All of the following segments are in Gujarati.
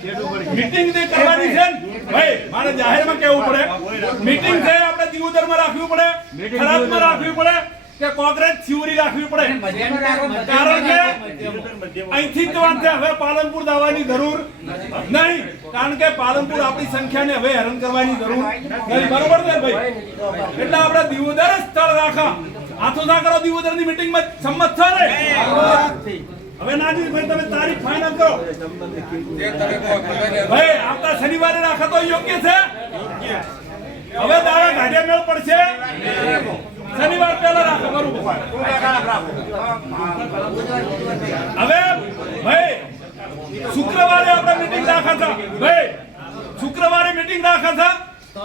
મીટિંગ જે કરવાની છે ભાઈ મારે જાહેરમાં કહેવું પડે મીટિંગ છે આપણે દિયોદરમાં રાખવી પડે ખરાબમાં રાખવી પડે કે કોંગ્રેસ થિયરી રાખવી પડે કારણ કે અહીંથી જ વાત છે હવે પાલનપુર દાવાની જરૂર નહીં કારણ કે પાલનપુર આપણી સંખ્યાને હવે હેરાન કરવાની જરૂર નથી બરોબર છે ભાઈ એટલે આપણે દિયોદર જ સ્થળ રાખા હાથો ના કરો દિયોદરની મીટિંગમાં સંમત છો ને હવે નાજીભાઈ તમે તારીખ ફાઇનલ કરો ભાઈ આવતા શનિવારે રાખો તો યોગ્ય છે હવે દાડા ગાડિયા મેળ પડશે શનિવાર પહેલા રાખો બરોબર હવે ભાઈ શુક્રવારે આપણે મીટિંગ રાખા હતા ભાઈ શુક્રવારે મીટિંગ રાખા હતા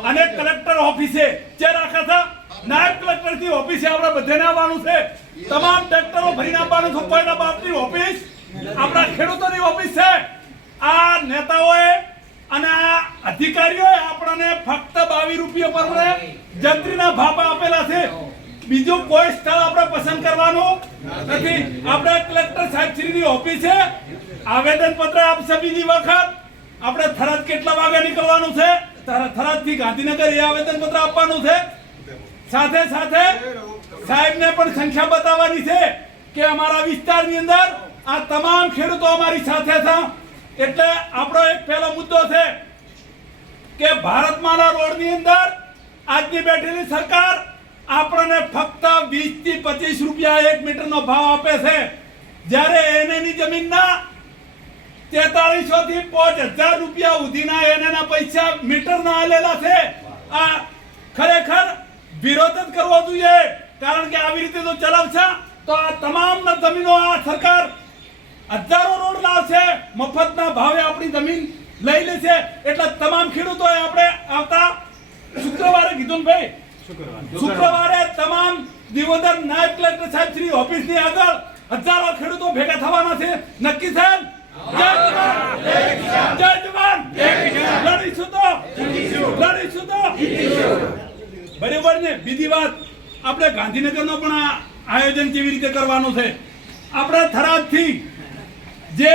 અને કલેક્ટર ઓફિસે જે રાખા હતા નાયબ કલેક્ટર ની ઓફિસે આપણે બધાને આવવાનું છે તમામ ટ્રેક્ટરો ભરીને આપવાનું છે કોઈના બાપની ઓફિસ આપણા ખેડૂતોની ઓફિસ છે આ નેતાઓએ અને આ અધિકારીઓએ આપણને ફક્ત 22 રૂપિયા પર જંત્રીના ભાપા આપેલા છે બીજું કોઈ સ્થળ આપણે પસંદ કરવાનું નથી આપણે કલેક્ટર સાહેબશ્રીની ઓફિસે આવેદન પત્ર આપશે બીજી વખત આપણે થરાદ કેટલા વાગે નીકળવાનું છે થરાદથી ગાંધીનગર એ આવેદન પત્ર આપવાનું છે સાથે સાથે સાહેબને પણ સંખ્યા બતાવવાની છે કે અમારા વિસ્તારની અંદર આ તમામ ખેડૂતો અમારી સાથે છે એટલે આપણો એક પહેલો મુદ્દો છે કે ભારતમાલા રોડની અંદર આજની બેઠેલી સરકાર આપણને ફક્ત 20 થી 25 રૂપિયા 1 મીટરનો ભાવ આપે છે જ્યારે એનેની જમીનના 4300 થી 5000 રૂપિયા સુધીના એનેના પૈસા મીટરના આલેલા છે આ ખરેખર વિરોધ જ કરવો જોઈએ કારણ કે આવી રીતે જો ચલાવશે તો આ તમામ જમીનો આ સરકાર હજારો રોડ લાવશે મફતના ભાવે આપણી જમીન લઈ લેશે એટલે તમામ ખેડૂતોએ આપણે આવતા શુક્રવારે કીધું ને ભાઈ શુક્રવારે તમામ દિયોદર નાયબ કલેક્ટર સાહેબ શ્રી ઓફિસની આગળ હજારો ખેડૂતો ભેગા થવાના છે નક્કી છે જય જવાન જય જવાન લડીશું તો બરાબર ને બીજી વાત આપણે ગાંધીનગરનો પણ આયોજન કેવી રીતે કરવાનું છે આપણે થરાદથી જે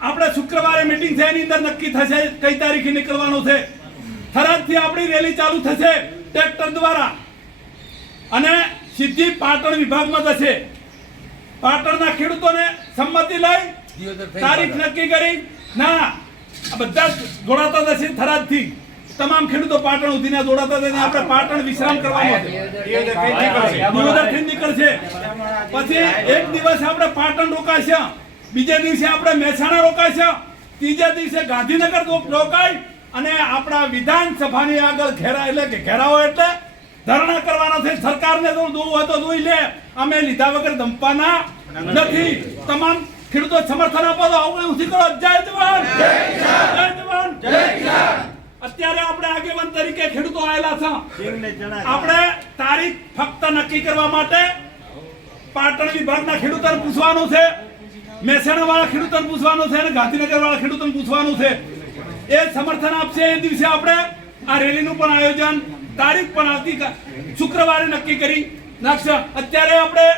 આપણે શુક્રવારે મીટિંગ છે એની અંદર નક્કી થશે કઈ તારીખે નીકળવાનું છે થરાદથી આપણી રેલી ચાલુ થશે ટ્રેક્ટર દ્વારા અને સીધી પાટણ વિભાગમાં જશે પાટણના ખેડૂતોને સંમતિ લઈ તારીખ નક્કી કરી ના બધા જોડાતા જશે થરાદથી તમામ ખેડૂતો પાટણ સુધીના જોડાતા જઈને આપણે પાટણ વિશ્રામ કરવાનો છે દિયોદરથી નીકળશે પછી એક દિવસ આપણે પાટણ રોકાશે બીજે દિવસે આપણે મહેસાણા રોકાશે ત્રીજે દિવસે ગાંધીનગર રોકાય અને આપણા વિધાનસભાની આગળ ઘેરા એટલે કે ઘેરાવો એટલે ધરણા કરવાના છે સરકારને જો જોવું હોય તો જોઈ લે અમે લીધા વગર ધમપાના નથી તમામ ખેડૂતો સમર્થન આપો તો આવું ઉઠી કરો જય જવાન જય જવાન જય કિસાન અત્યારે આપણે આગેવાન તરીકે ખેડૂતો આવેલા છે આપણે તારીખ ફક્ત નક્કી કરવા માટે પાટણ વિભાગના ખેડૂતોને પૂછવાનું છે મહેસાણા વાળા ખેડૂતોને પૂછવાનું છે અને ગાંધીનગર વાળા ખેડૂતોને પૂછવાનું છે એ સમર્થન આપશે એ દિવસે આપણે આ રેલીનું પણ આયોજન તારીખ પણ આવતી શુક્રવારે નક્કી કરી નાખશે અત્યારે આપણે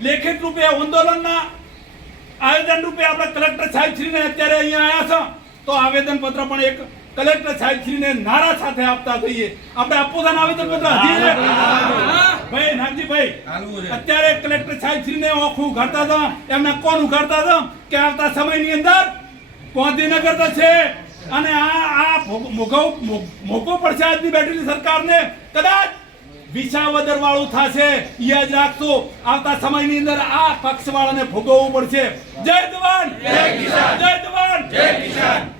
લેખિત રૂપે આંદોલનના આયોજન રૂપે આપણે કલેક્ટર સાહેબશ્રીને અત્યારે અહીંયા આવ્યા છે તો આવેદન પત્ર પણ એક કલેક્ટર સાહેબશ્રીને નારા સાથે આપતા થઈએ આપણે આપોદાન આવેદન પત્ર ભાઈ નાગજીભાઈ અત્યારે કલેક્ટર સાહેબશ્રીને ઓખું ઉઘાડતા હતા એમને કોણ ઉઘાડતા હતા કે આવતા સમયની અંદર ગાંધીનગર તો છે અને આ મોકો પડશે આજની બેઠેલી સરકારને કદાચ વિસાવદર વાળું થશે યાદ રાખજો આવતા સમયની અંદર આ પક્ષવાળાને ભોગવવું પડશે જય જવાન જય કિસાન જય જવાન જય કિસાન